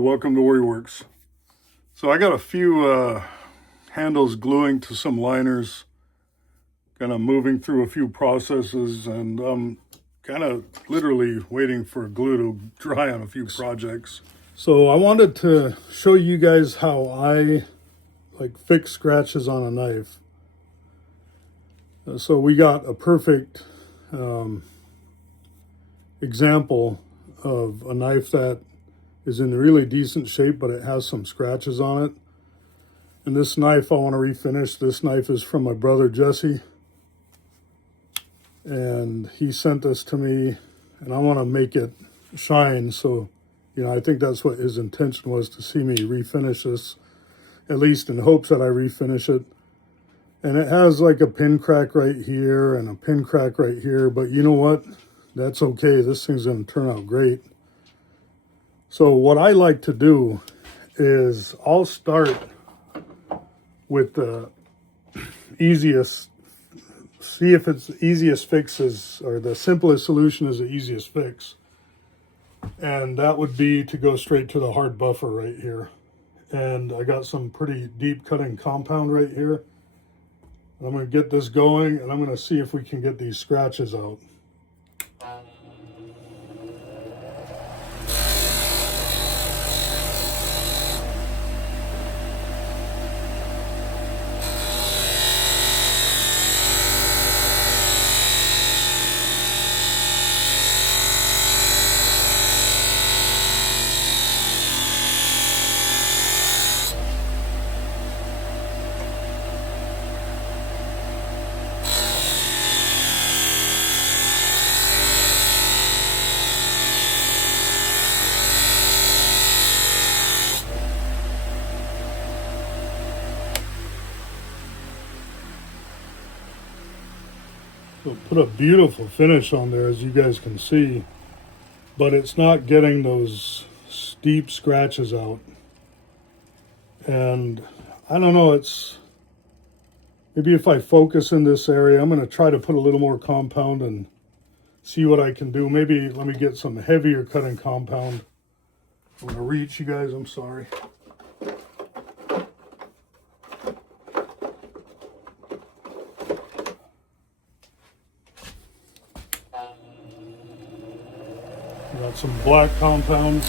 welcome to Works. So I got a few handles gluing to some liners, kind of moving through a few processes, and I'm kind of literally waiting for glue to dry on a few projects. So I wanted to show you guys how I fix scratches on a knife. So we got a perfect example of a knife that is in really decent shape, but it has some scratches on it. And this knife I want to refinish. This knife is from my brother Jesse, and he sent this to me, and I want to make it shine. So, I think that's what his intention was, to see me refinish this, at least in hopes that I refinish it. And it has like a pin crack right here and a pin crack right here, but you know what? That's okay. This thing's going to turn out great. So what I like to do is I'll start with the easiest, see if it's the easiest fixes, or the simplest solution is the easiest fix. And that would be to go straight to the hard buffer right here. And I got some pretty deep cutting compound right here. I'm going to get this going, and I'm going to see if we can get these scratches out. So put a beautiful finish on there, as you guys can see, but it's not getting those steep scratches out. And I don't know, it's maybe if I focus in this area, I'm going to try to put a little more compound and see what I can do. Maybe let me get some heavier cutting compound. I'm going to reach, you guys, I'm sorry. Got some black compounds.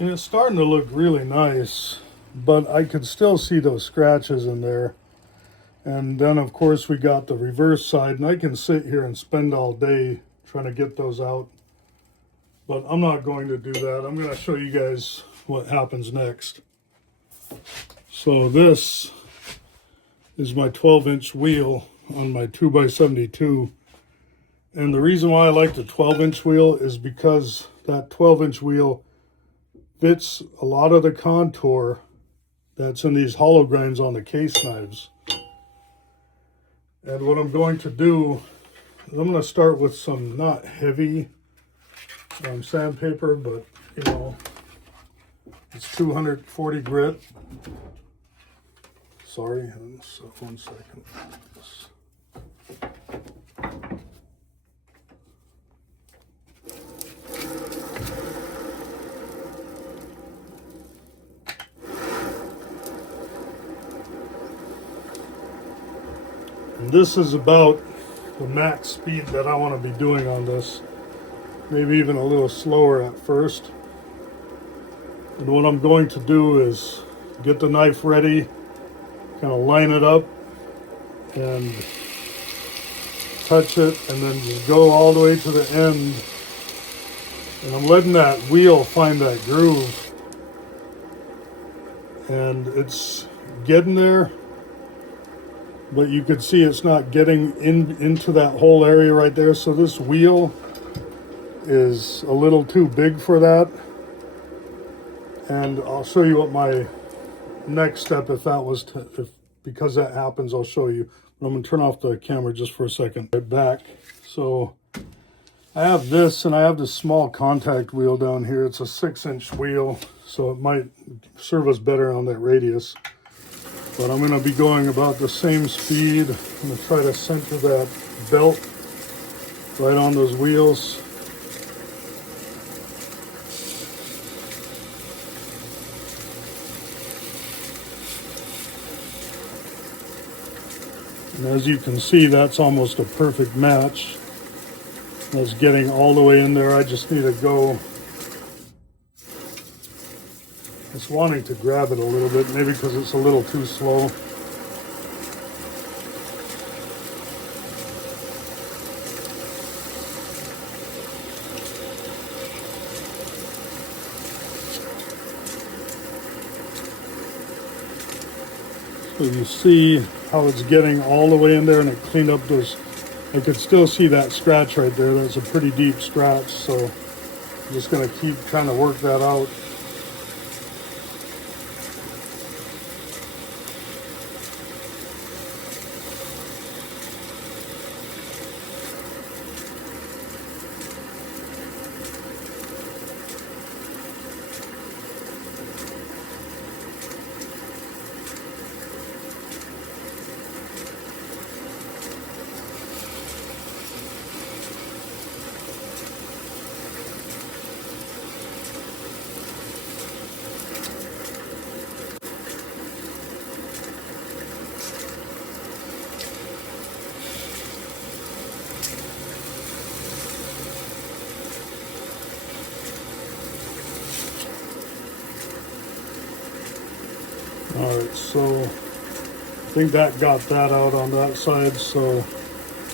And it's starting to look really nice, but I could still see those scratches in there. And then of course we got the reverse side, and I can sit here and spend all day trying to get those out. But I'm not going to do that. I'm going to show you guys what happens next. So this is my 12-inch wheel on my 2x72. And the reason why I like the 12-inch wheel is because that 12-inch wheel fits a lot of the contour that's in these hollow grinds on the case knives. And what I'm going to do is I'm going to start with some not heavy sandpaper, but it's 240 grit. Sorry, 1 second. And this is about the max speed that I want to be doing on this. Maybe even a little slower at first. And what I'm going to do is get the knife ready, kind of line it up, and touch it, and then just go all the way to the end. And I'm letting that wheel find that groove. and it's getting there, but you could see it's not getting into that whole area right there. So this wheel is a little too big for that. And I'll show you what my next step, if that was to, if because that happens, I'll show you. I'm gonna turn off the camera just for a second. Right back. So I have this, and I have this small contact wheel down here. It's a 6-inch wheel, so it might serve us better on that radius. But I'm gonna be going about the same speed. I'm gonna try to center that belt right on those wheels. And as you can see, that's almost a perfect match. That's getting all the way in there. I just need to go. It's wanting to grab it a little bit, maybe because it's a little too slow. So you see how it's getting all the way in there, and it cleaned up those. I could still see that scratch right there. That's a pretty deep scratch, so I'm just going to keep trying to work that out. Alright, so I think that got that out on that side, so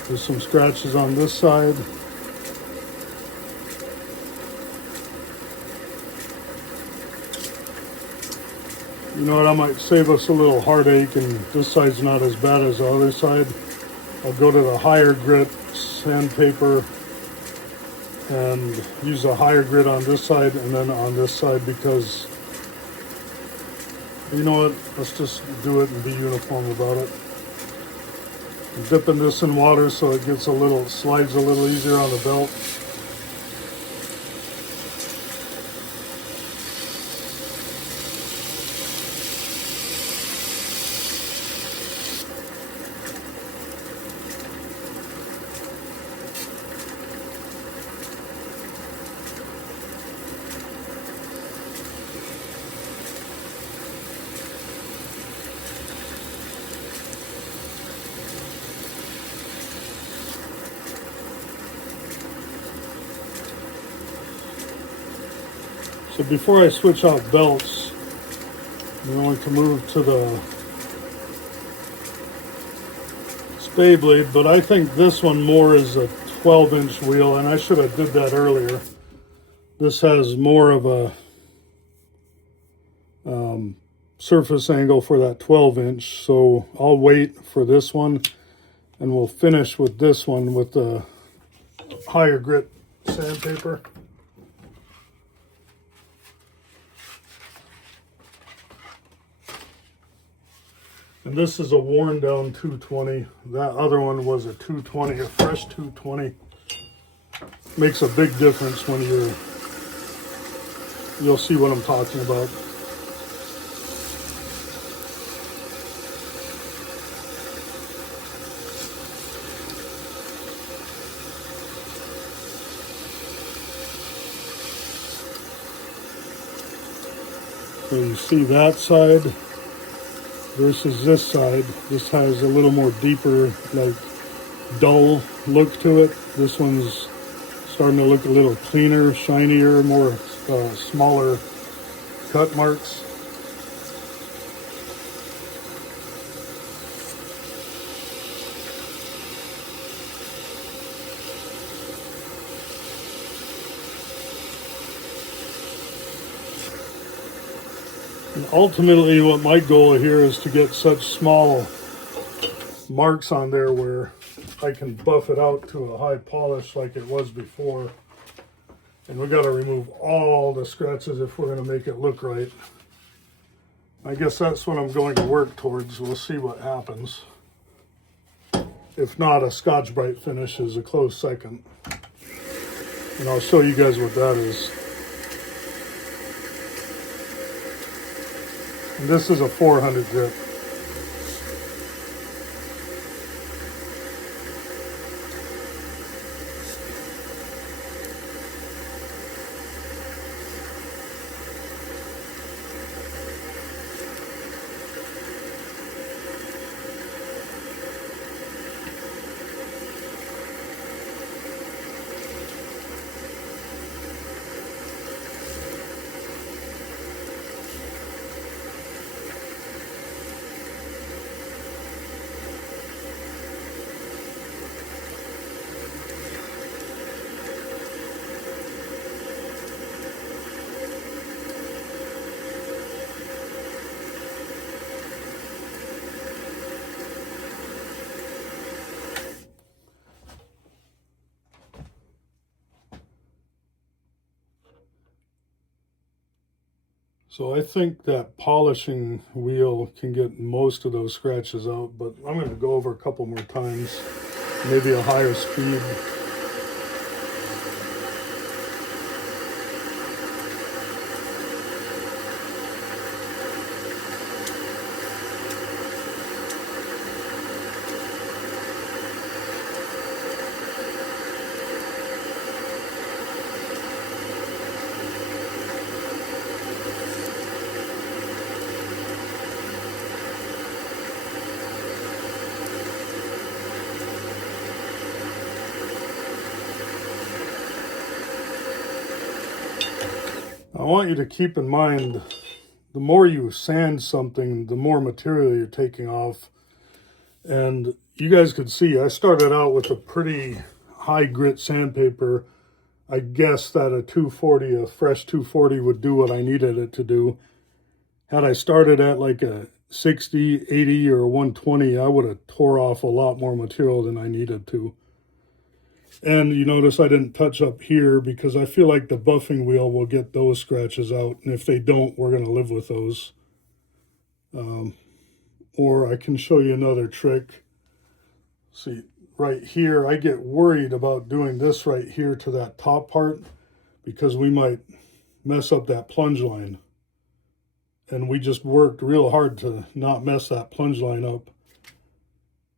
there's some scratches on this side. You know what, I might save us a little heartache, and this side's not as bad as the other side. I'll go to the higher grit sandpaper and use a higher grit on this side and then on this side, because you know what, let's just do it and be uniform about it. I'm dipping this in water so it gets slides a little easier on the belt. So before I switch out belts, I'm going to move to the spay blade, but I think this one more is a 12-inch wheel, and I should have did that earlier. This has more of a surface angle for that 12-inch, so I'll wait for this one, and we'll finish with this one with the higher grit sandpaper. And this is a worn down 220. That other one was a 220, a fresh 220. Makes a big difference when you'll see what I'm talking about. So you see that side versus this side. This has a little more deeper, like dull look to it. This one's starting to look a little cleaner, shinier, more smaller cut marks. ultimately what my goal here is to get such small marks on there where I can buff it out to a high polish like it was before. And we got to remove all the scratches if we're going to make it look right. I guess that's what I'm going to work towards. We'll see what happens. If not, a Scotch-Brite finish is a close second. And I'll show you guys what that is. And this is a 400 grit. So I think that polishing wheel can get most of those scratches out, but I'm going to go over a couple more times, maybe a higher speed. I want you to keep in mind, the more you sand something, the more material you're taking off. And you guys could see, I started out with a pretty high grit sandpaper. I guess that a 240, a fresh 240 would do what I needed it to do. Had I started at like a 60, 80, or 120, I would have tore off a lot more material than I needed to. And you notice I didn't touch up here because I feel like the buffing wheel will get those scratches out. And if they don't, we're going to live with those. Or I can show you another trick. See, right here, I get worried about doing this right here to that top part because we might mess up that plunge line. And we just worked real hard to not mess that plunge line up.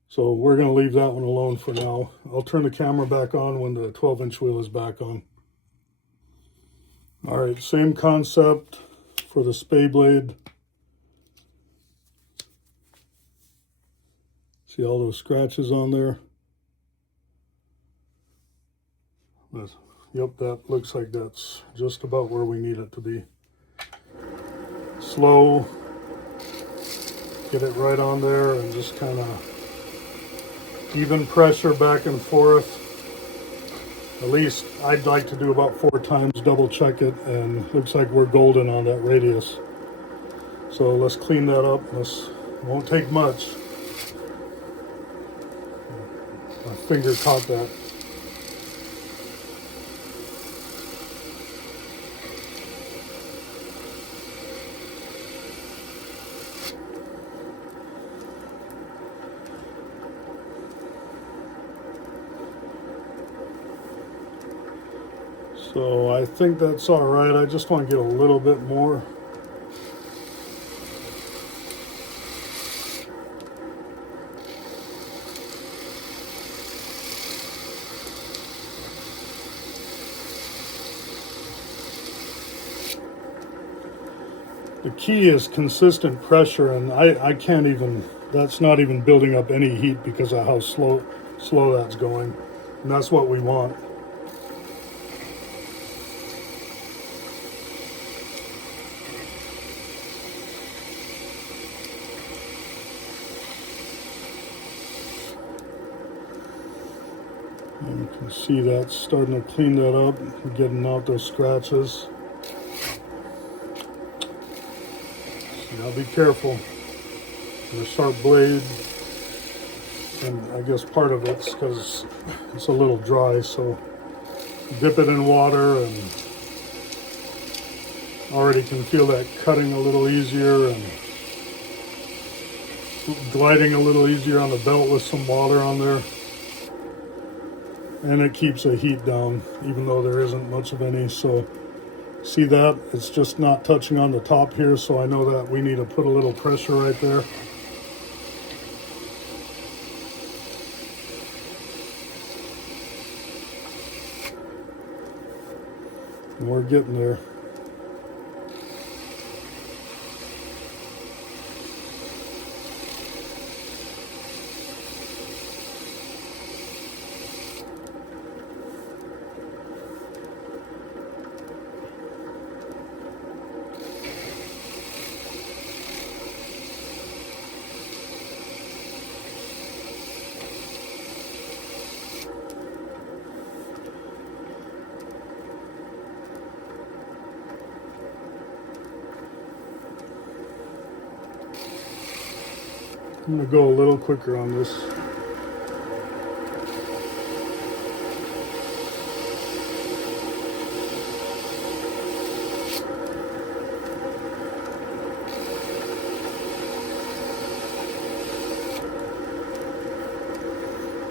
So we're going to leave that one alone for now. I'll turn the camera back on when the 12-inch wheel is back on. All right, same concept for the spay blade. See all those scratches on there? Yep, that looks like that's just about where we need it to be. Slow, get it right on there and just kind of even pressure back and forth. At least I'd like to do about 4 times, double check it, and looks like we're golden on that radius. So let's clean that up. Won't take much. My finger caught that. So I think that's all right. I just want to get a little bit more. The key is consistent pressure, and I can't even, that's not even building up any heat because of how slow that's going. And that's what we want. And you can see that's starting to clean that up, getting out those scratches. be careful. And a sharp blade, and I guess part of it's because it's a little dry, so dip it in water and already can feel that cutting a little easier and gliding a little easier on the belt with some water on there. And it keeps the heat down, even though there isn't much of any. So see that? It's just not touching on the top here, so I know that we need to put a little pressure right there. And we're getting there. I'm going to go a little quicker on this.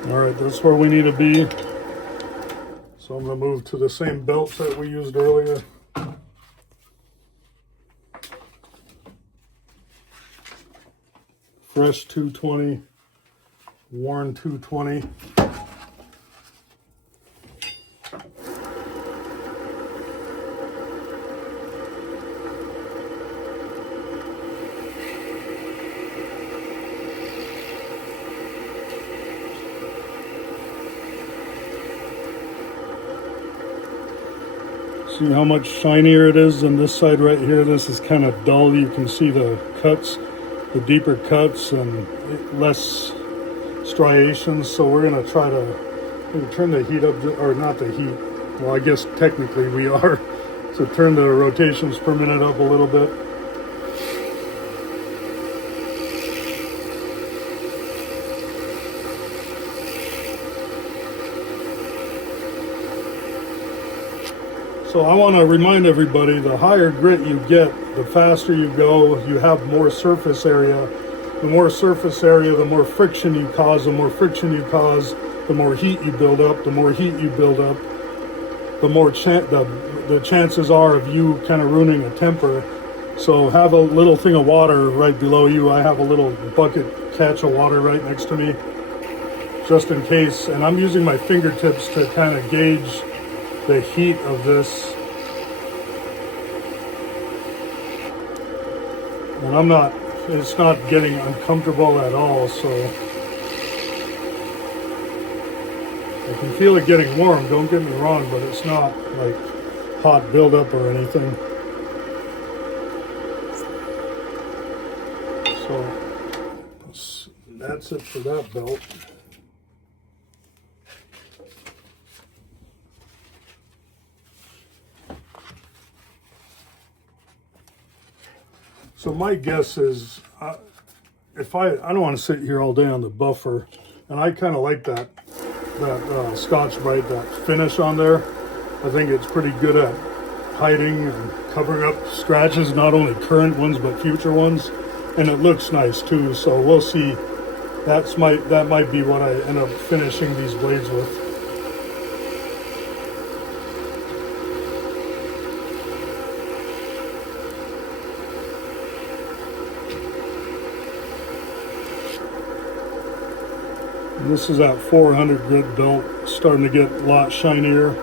All right, that's where we need to be. So I'm going to move to the same belt that we used earlier. Fresh 220, worn 220. See how much shinier it is than this side right here? This is kind of dull. You can see the cuts, the deeper cuts and less striations. So we're going to try to turn the heat up, or not the heat. Well, I guess technically we are. So turn the rotations per minute up a little bit. So I want to remind everybody, the higher grit you get, the faster you go, you have more surface area. The more surface area, the more friction you cause. The more friction you cause, the more heat you build up. The more heat you build up, the more the chances are of you kind of ruining a temper. So have a little thing of water right below you. I have a little bucket catch of water right next to me, just in case. And I'm using my fingertips to kind of gauge the heat of this. And it's not getting uncomfortable at all, so I can feel it getting warm, don't get me wrong, but it's not like hot buildup or anything. So that's it for that belt. So my guess is, if I don't want to sit here all day on the buffer, and I kind of like that Scotch-Brite, that finish on there. I think it's pretty good at hiding and covering up scratches, not only current ones but future ones, and it looks nice too. So we'll see. That might be what I end up finishing these blades with. And this is that 400 grit belt, starting to get a lot shinier.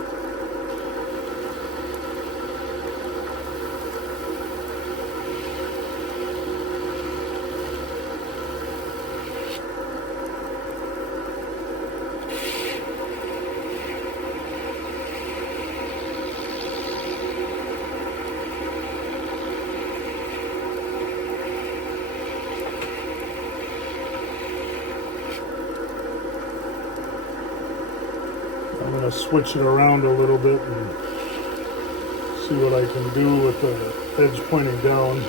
I'm going to switch it around a little bit and see what I can do with the edge pointing down.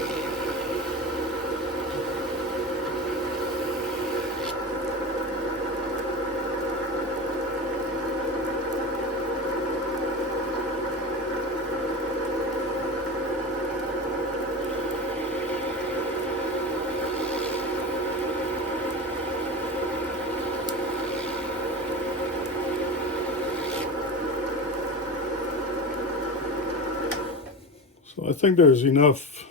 So I think there's enough.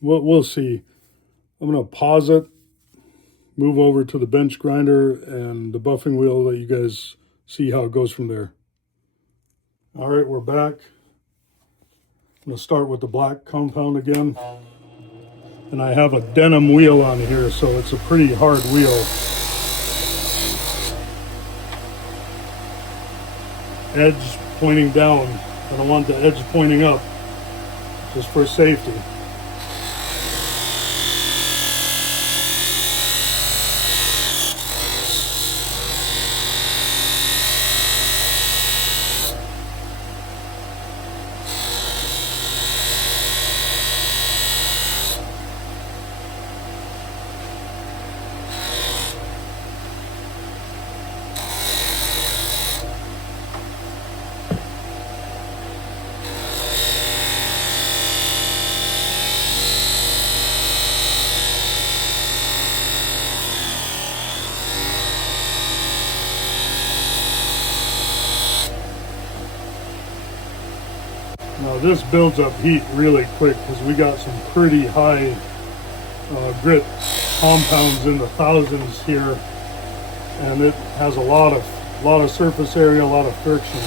We'll see. I'm going to pause it, move over to the bench grinder and the buffing wheel, let you guys see how it goes from there. All right, we're back. I'm going to start with the black compound again. And I have a denim wheel on here, so it's a pretty hard wheel. Edge pointing down. I don't want the edge pointing up, just for safety. Now this builds up heat really quick because we got some pretty high grit compounds in the thousands here, and it has a lot of surface area, a lot of friction.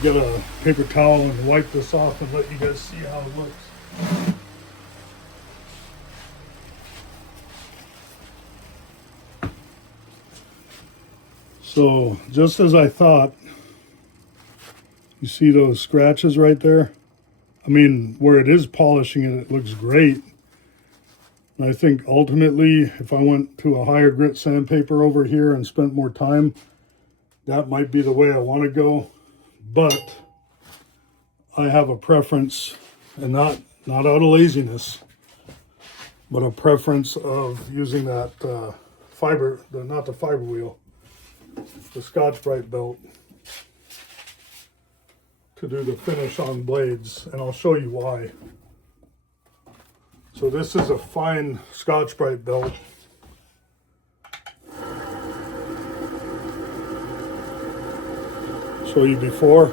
Get a paper towel and wipe this off and let you guys see how it looks. So just as I thought, you see those scratches right there? I mean, where it is polishing it looks great. And I think ultimately, if I went to a higher grit sandpaper over here and spent more time, that might be the way I want to go. But I have a preference, and not out of laziness, but a preference of using that not the fiber wheel, the Scotch-Brite belt to do the finish on blades, and I'll show you why. So this is a fine Scotch-Brite belt. Show you before.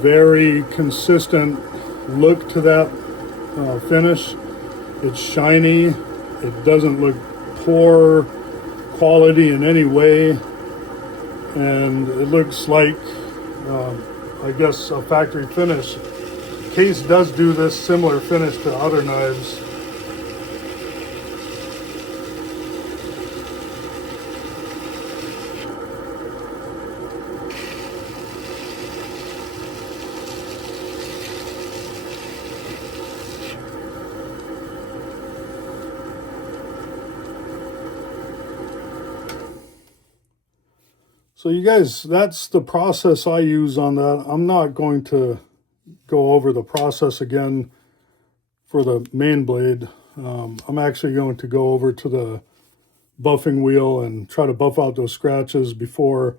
Very consistent look to that finish. It's shiny. It doesn't look poor quality in any way, and it looks like I guess a factory finish. Case does do this similar finish to other knives. So you guys, that's the process I use on that. I'm not going to go over the process again for the main blade. I'm actually going to go over to the buffing wheel and try to buff out those scratches before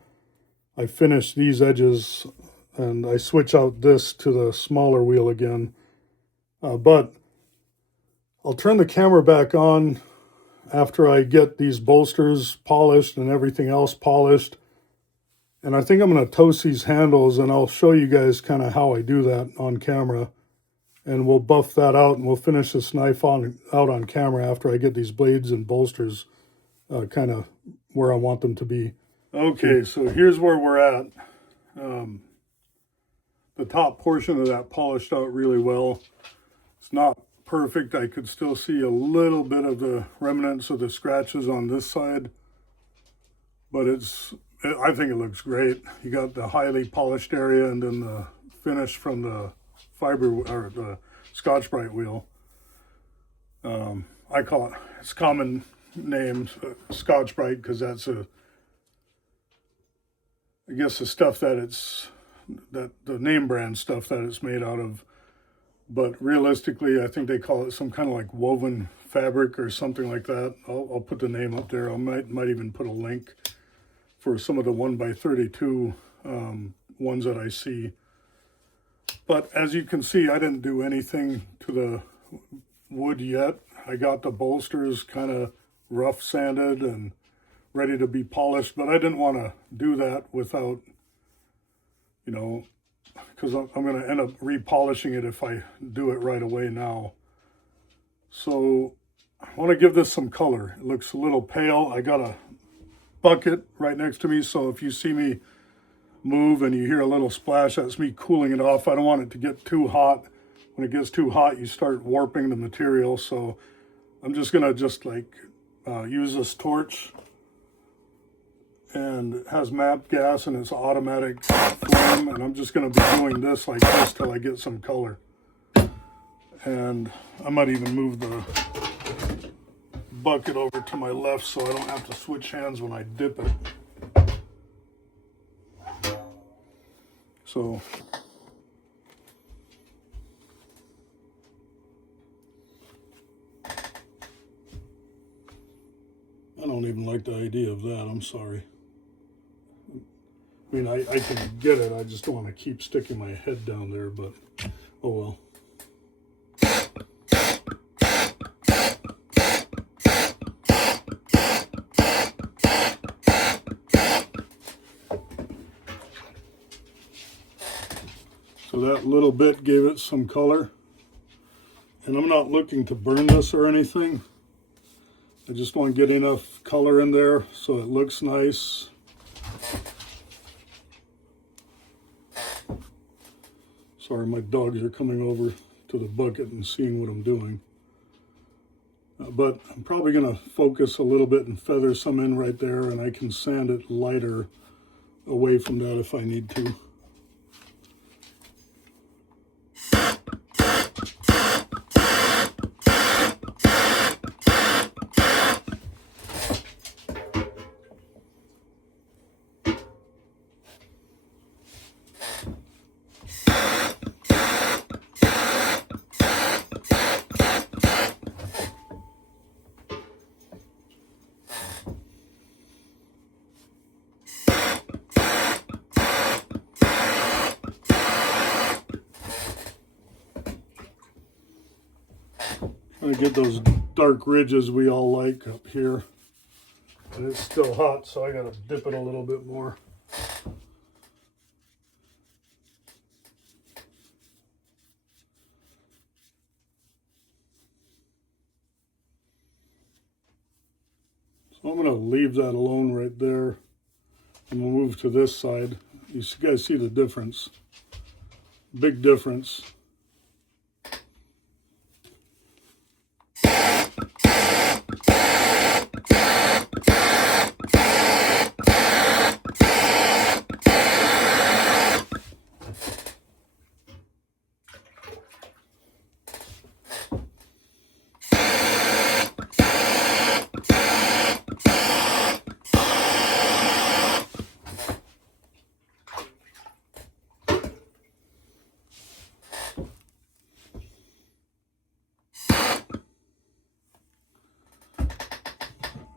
I finish these edges, and I switch out this to the smaller wheel again. But I'll turn the camera back on after I get these bolsters polished and everything else polished. And I think I'm going to toast these handles, and I'll show you guys kind of how I do that on camera. And we'll buff that out, and we'll finish this knife out on camera after I get these blades and bolsters kind of where I want them to be. Okay, so here's where we're at. The top portion of that polished out really well. It's not perfect. I could still see a little bit of the remnants of the scratches on this side, but I think it looks great. You got the highly polished area and then the finish from the fiber or the Scotch-Brite wheel. I call it, it's common name, Scotch-Brite, because that's I guess the stuff that the name brand stuff that it's made out of. But realistically, I think they call it some kind of like woven fabric or something like that. I'll put the name up there. I might even put a link for some of the 1x32 ones that I see. But as you can see, I didn't do anything to the wood yet. I got the bolsters kind of rough sanded and ready to be polished, but I didn't want to do that without, you know, because I'm going to end up repolishing it if I do it right away now. So I want to give this some color. It looks a little pale. I got a bucket right next to me, so if you see me move and you hear a little splash, that's me cooling it off. I don't want it to get too hot. When it gets too hot, you start warping the material. So I'm just going to use this torch, and it has MAP gas and it's automatic flame, and I'm just going to be doing this like this till I get some color. And I might even move the bucket over to my left so I don't have to switch hands when I dip it. So I don't even like the idea of that. I'm sorry. I mean, I can get it. I just don't want to keep sticking my head down there, but oh well. So that little bit gave it some color. And I'm not looking to burn this or anything. I just want to get enough color in there so it looks nice. Sorry, my dogs are coming over to the bucket and seeing what I'm doing. But I'm probably going to focus a little bit and feather some in right there, and I can sand it lighter away from that if I need to. I get those dark ridges we all like up here. And it's still hot, so I gotta dip it a little bit more. So I'm gonna leave that alone right there. And we'll move to this side. You guys see the difference. Big difference.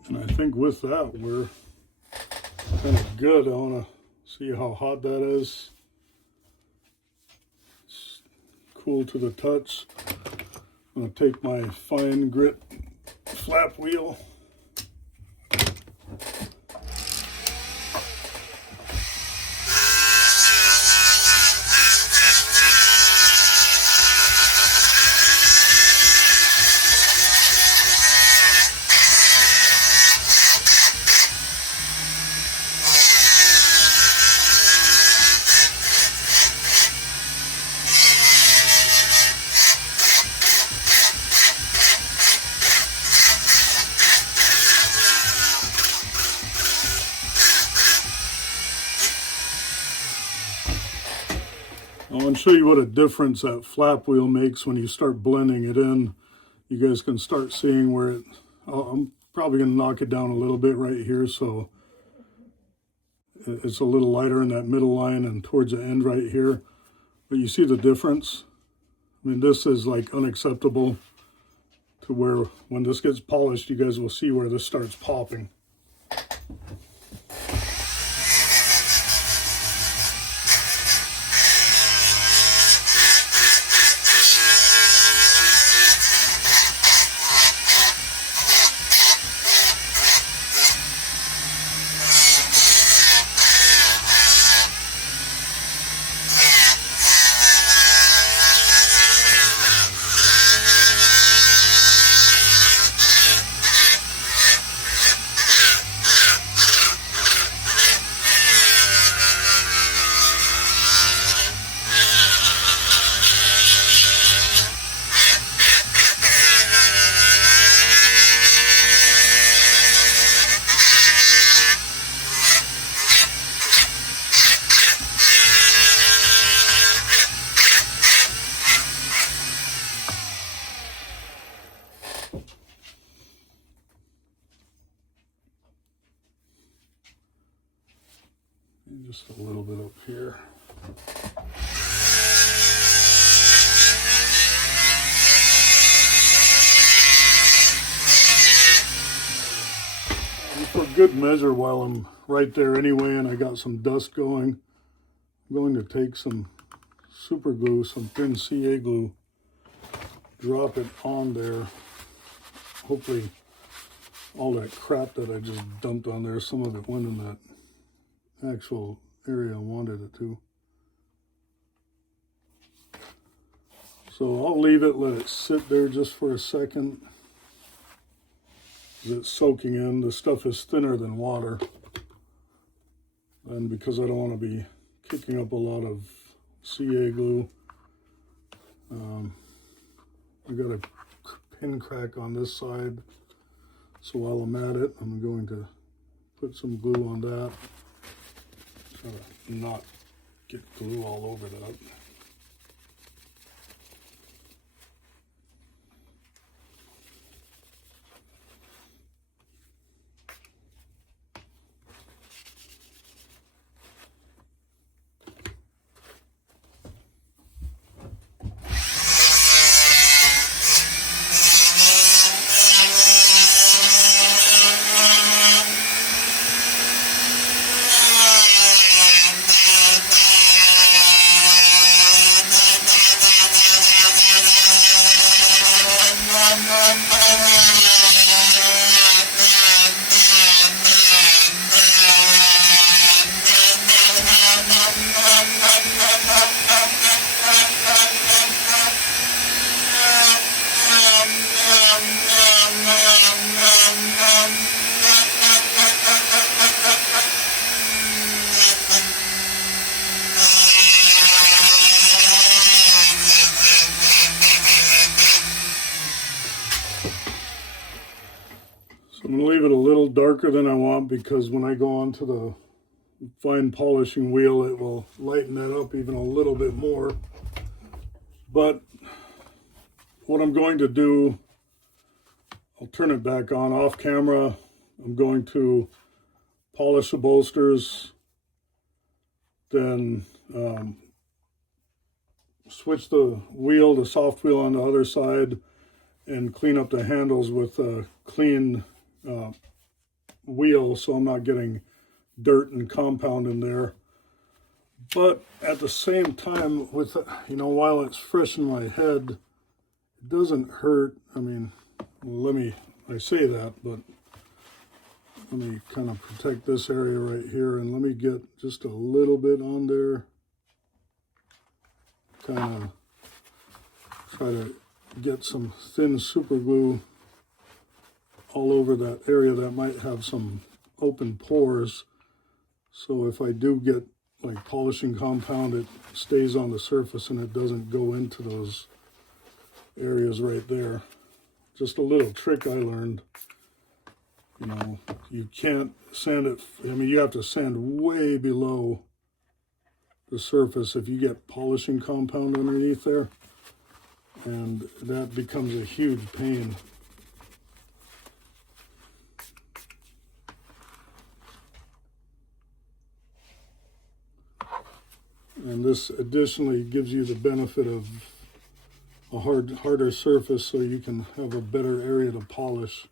And I think with that, we're kind of good. I want to see how hot that is. It's cool to the touch. I'm going to take my fine grit flap wheel. I want to show you what a difference that flap wheel makes when you start blending it in. You guys can start seeing where it, I'm probably going to knock it down a little bit right here so it's a little lighter in that middle line and towards the end right here. But you see the difference? I mean, this is like unacceptable to where when this gets polished, you guys will see where this starts popping. Just a little bit up here. And for good measure, while I'm right there anyway and I got some dust going, I'm going to take some super glue, some thin CA glue, drop it on there. Hopefully all that crap that I just dumped on there, some of it went in that actual area I wanted it to. So I'll leave it, let it sit there just for a second. It's soaking in. The stuff is thinner than water. And because I don't want to be kicking up a lot of CA glue, I got a pin crack on this side. So while I'm at it, I'm going to put some glue on that. Try to not get glue all over that. I'm going to leave it a little darker than I want because when I go onto the fine polishing wheel, it will lighten that up even a little bit more. But what I'm going to do, I'll turn it back on off camera. I'm going to polish the bolsters, then switch the wheel, the soft wheel on the other side, and clean up the handles with a clean wheel so I'm not getting dirt and compound in there. But at the same time, with, you know, while it's fresh in my head, it doesn't hurt. I mean, I say that, but let me kind of protect this area right here, and let me get just a little bit on there. Kind of try to get some thin super glue all over that area that might have some open pores. So if I do get like polishing compound, it stays on the surface and it doesn't go into those areas right there. Just a little trick I learned. You know, you can't sand it, I mean, you have to sand way below the surface if you get polishing compound underneath there, and that becomes a huge pain. And this additionally gives you the benefit of a harder surface, so you can have a better area to polish.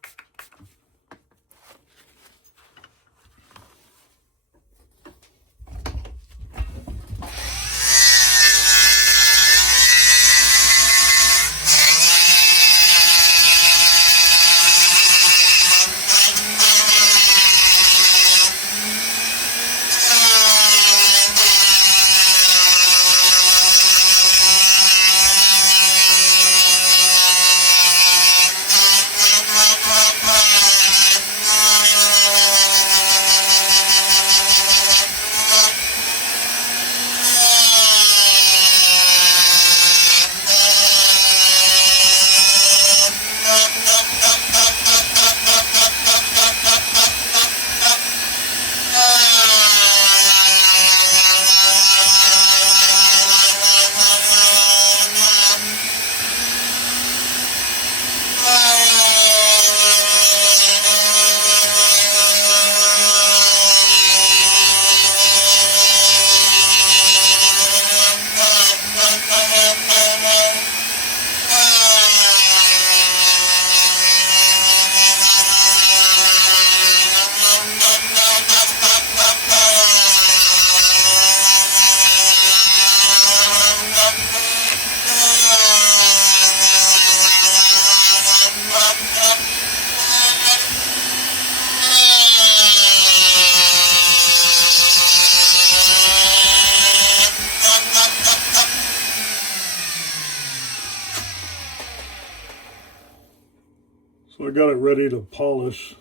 So I got it ready to polish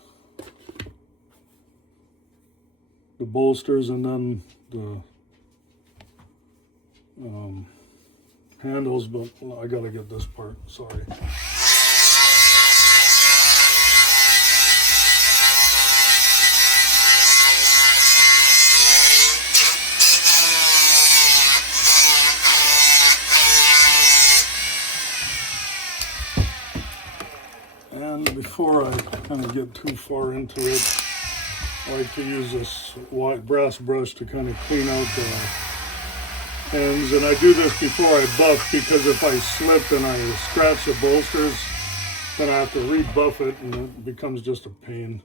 the bolsters and then the handles, but I gotta get this part, sorry. And before I kind of get too far into it, I like to use this white brass brush to kind of clean out the ends. And I do this before I buff, because if I slip and I scratch the bolsters, then I have to rebuff it and it becomes just a pain.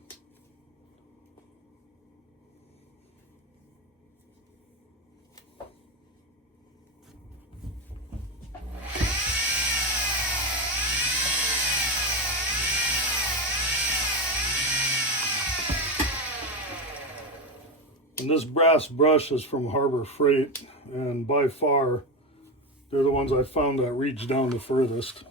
And this brass brush is from Harbor Freight, and by far, they're the ones I found that reach down the furthest.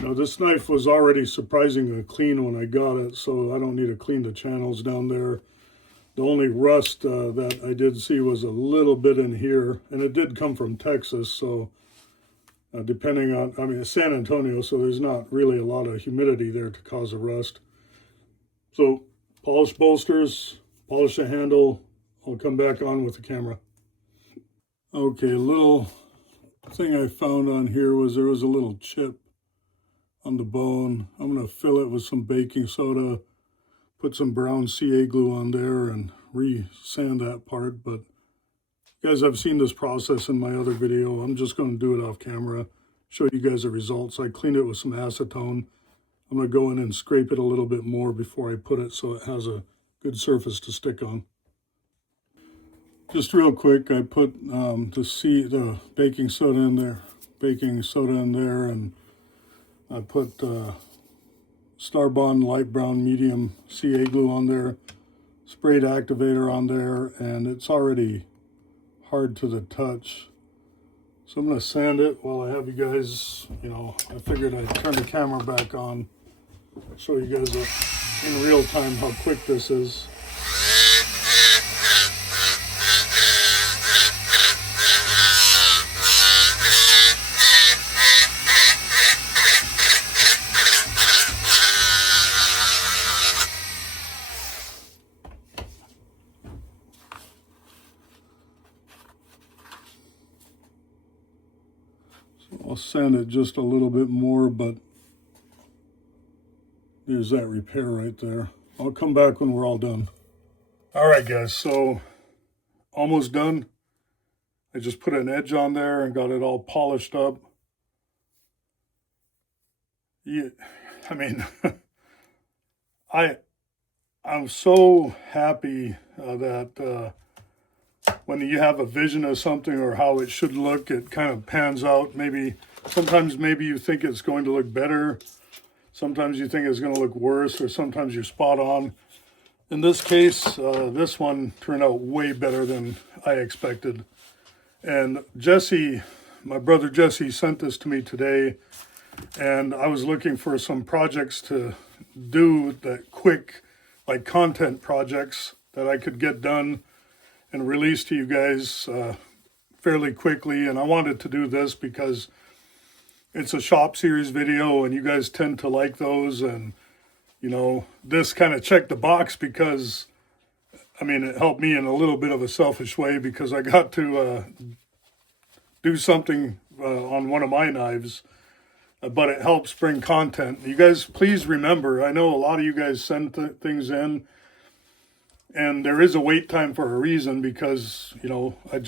Now this knife was already surprisingly clean when I got it, so I don't need to clean the channels down there. The only rust that I did see was a little bit in here, and it did come from Texas, so depending on, I mean, it's San Antonio, so there's not really a lot of humidity there to cause a rust. So polish bolsters, polish the handle. I'll come back on with the camera. Okay, a little thing I found on here was there was a little chip on the bone. I'm going to fill it with some baking soda, put some brown CA glue on there and re-sand that part. But guys, I've seen this process in my other video. I'm just going to do it off camera, show you guys the results. I cleaned it with some acetone. I'm going to go in and scrape it a little bit more before I put it so it has a good surface to stick on. Just real quick, I put the baking soda in there, and I put Starbond light brown medium CA glue on there, sprayed activator on there, and it's already hard to the touch. So I'm going to sand it while I have you guys, I figured I'd turn the camera back on, show you guys in real time how quick this is. I'll sand it just a little bit more, but there's that repair right there. I'll come back when we're all done. All right, guys, so almost done. I just put an edge on there and got it all polished up. Yeah, I mean, I'm so happy that when you have a vision of something or how it should look, it kind of pans out. Sometimes you think it's going to look better. Sometimes you think it's going to look worse, or sometimes you're spot on. In this case, this one turned out way better than I expected. And Jesse, my brother Jesse, sent this to me today. And I was looking for some projects to do that quick, like content projects that I could get done and release to you guys fairly quickly. And I wanted to do this because it's a shop series video and you guys tend to like those. And, you know, this kind of checked the box because, I mean, it helped me in a little bit of a selfish way because I got to do something on one of my knives. But it helps bring content. You guys, please remember, I know a lot of you guys send things in, and there is a wait time for a reason because, you know, I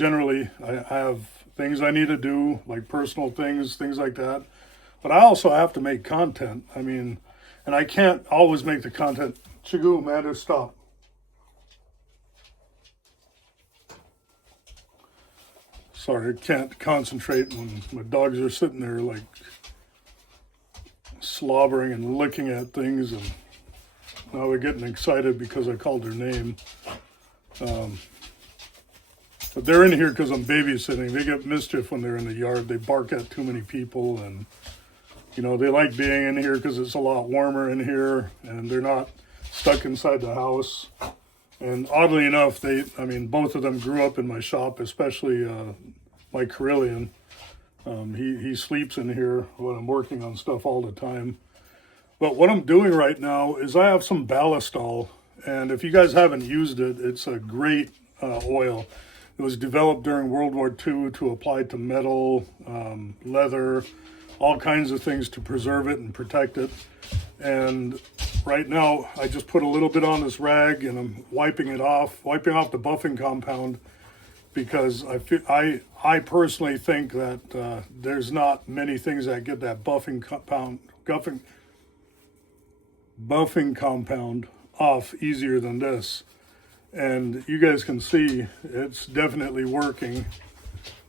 have things I need to do, like personal things like that. But I also have to make content. I mean, and I can't always make the content. Chigoo, man, just stop. Sorry, I can't concentrate when my dogs are sitting there like slobbering and looking at things, and now they're getting excited because I called their name. But they're in here because I'm babysitting. They get mischief when they're in the yard. They bark at too many people, and you know, they like being in here because it's a lot warmer in here and they're not stuck inside the house. And oddly enough, both of them grew up in my shop, especially my Carillion. He sleeps in here when I'm working on stuff all the time. But what I'm doing right now is I have some ballistol, and if you guys haven't used it, it's a great oil. It was developed during World War II to apply to metal, leather, all kinds of things to preserve it and protect it. And right now, I just put a little bit on this rag, and I'm wiping off the buffing compound, because I personally think that there's not many things that get that buffing compound off easier than this. And you guys can see it's definitely working.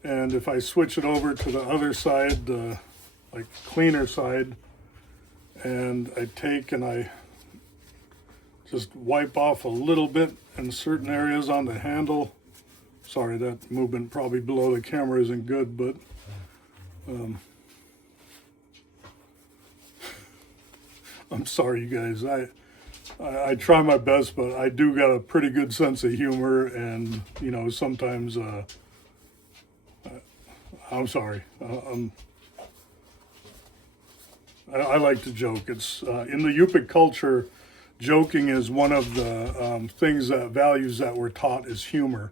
And if I switch it over to the other side, the like cleaner side, and I take and I just wipe off a little bit in certain areas on the handle. Sorry, that movement probably below the camera isn't good, but I'm sorry, you guys. I try my best, but I do got a pretty good sense of humor, and you know, sometimes I'm sorry. I like to joke. It's in the Yupik culture, joking is one of the values that we're taught is humor.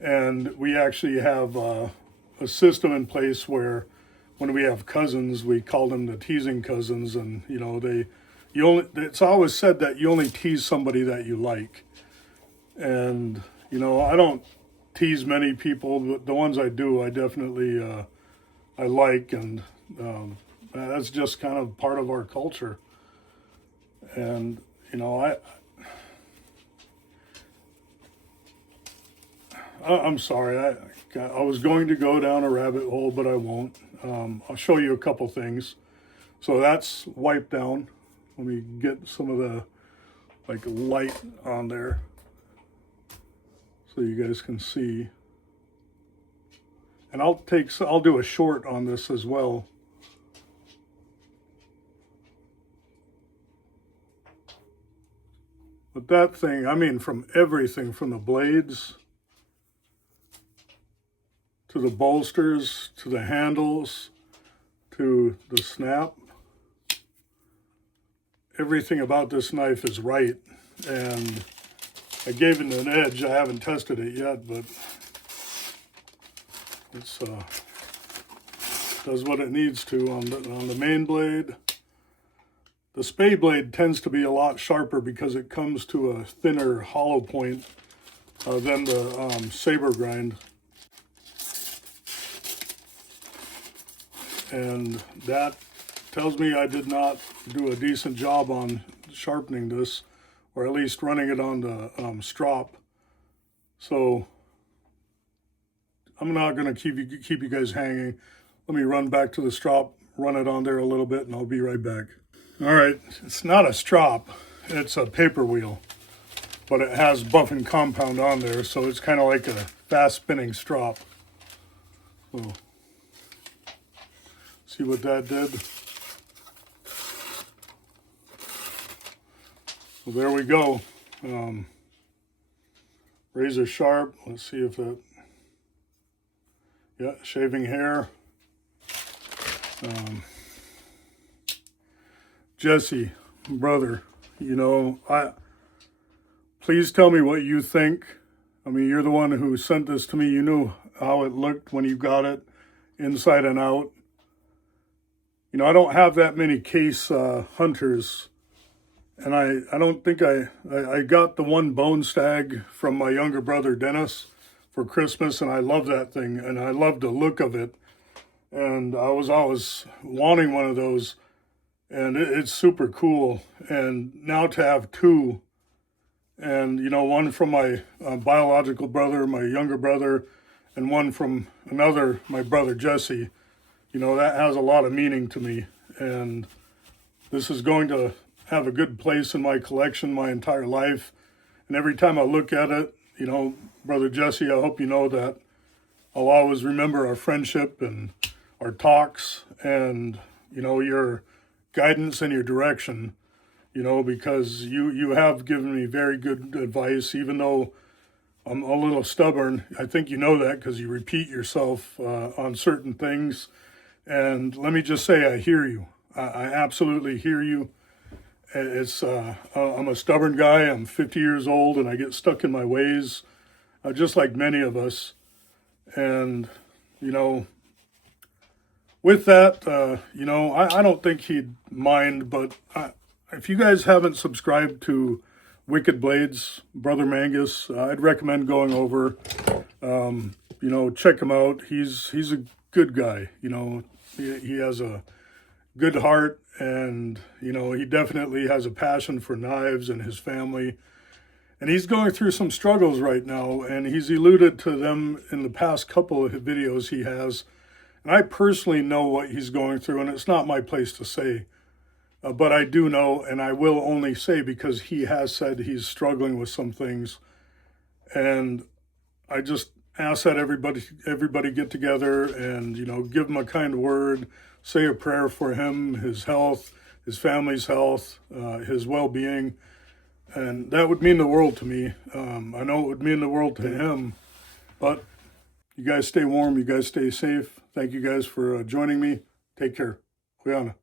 And we actually have a system in place where when we have cousins, we call them the teasing cousins. And, you know, it's always said that you only tease somebody that you like. And, you know, I don't tease many people, but the ones I do, I definitely, I like. And that's just kind of part of our culture. And, you know, I'm sorry, I was going to go down a rabbit hole, but I won't. I'll show you a couple things. So that's wiped down. Let me get some of the light on there so you guys can see. And I'll do a short on this as well. But that thing, I mean, from everything, from the blades to the bolsters, to the handles, to the snap. Everything about this knife is right. And I gave it an edge. I haven't tested it yet, but it's does what it needs to on the main blade. The spade blade tends to be a lot sharper because it comes to a thinner hollow point than the saber grind. And that tells me I did not do a decent job on sharpening this, or at least running it on the strop. So I'm not going to keep you guys hanging. Let me run back to the strop, run it on there a little bit, and I'll be right back. All right, it's not a strop, it's a paper wheel, but it has buffing compound on there, so it's kind of like a fast spinning strop. So, see what that did? So there we go. Razor sharp. Let's see if that, yeah, shaving hair. Jesse, brother, you know, please tell me what you think. I mean, you're the one who sent this to me. You knew how it looked when you got it, inside and out. You know, I don't have that many case hunters, and I don't think I got the one bone stag from my younger brother Dennis for Christmas, and I love that thing, and I love the look of it, and I was always wanting one of those, and it's super cool. And now to have two, and you know, one from my biological brother, my younger brother, and one from another, my brother Jesse, you know, that has a lot of meaning to me, and this is going to have a good place in my collection my entire life. And every time I look at it, you know, Brother Jesse, I hope you know that I'll always remember our friendship and our talks, and, you know, your guidance and your direction, you know, because you have given me very good advice, even though I'm a little stubborn. I think you know that because you repeat yourself on certain things. And let me just say, I hear you. I absolutely hear you. It's I'm a stubborn guy. I'm 50 years old, and I get stuck in my ways, just like many of us. And, you know, with that, you know, I don't think he'd mind, but if you guys haven't subscribed to Wicked Blades, Brother Mangas, I'd recommend going over, you know, check him out. He's a good guy, you know, he has a good heart, and, you know, he definitely has a passion for knives and his family. And he's going through some struggles right now, and he's alluded to them in the past couple of videos he has. And I personally know what he's going through, and it's not my place to say. But I do know, and I will only say because he has said he's struggling with some things. And I just ask that everybody get together and, you know, give him a kind word, say a prayer for him, his health, his family's health, his well-being. And that would mean the world to me. I know it would mean the world to him. But you guys stay warm. You guys stay safe. Thank you guys for joining me. Take care. Kuyana.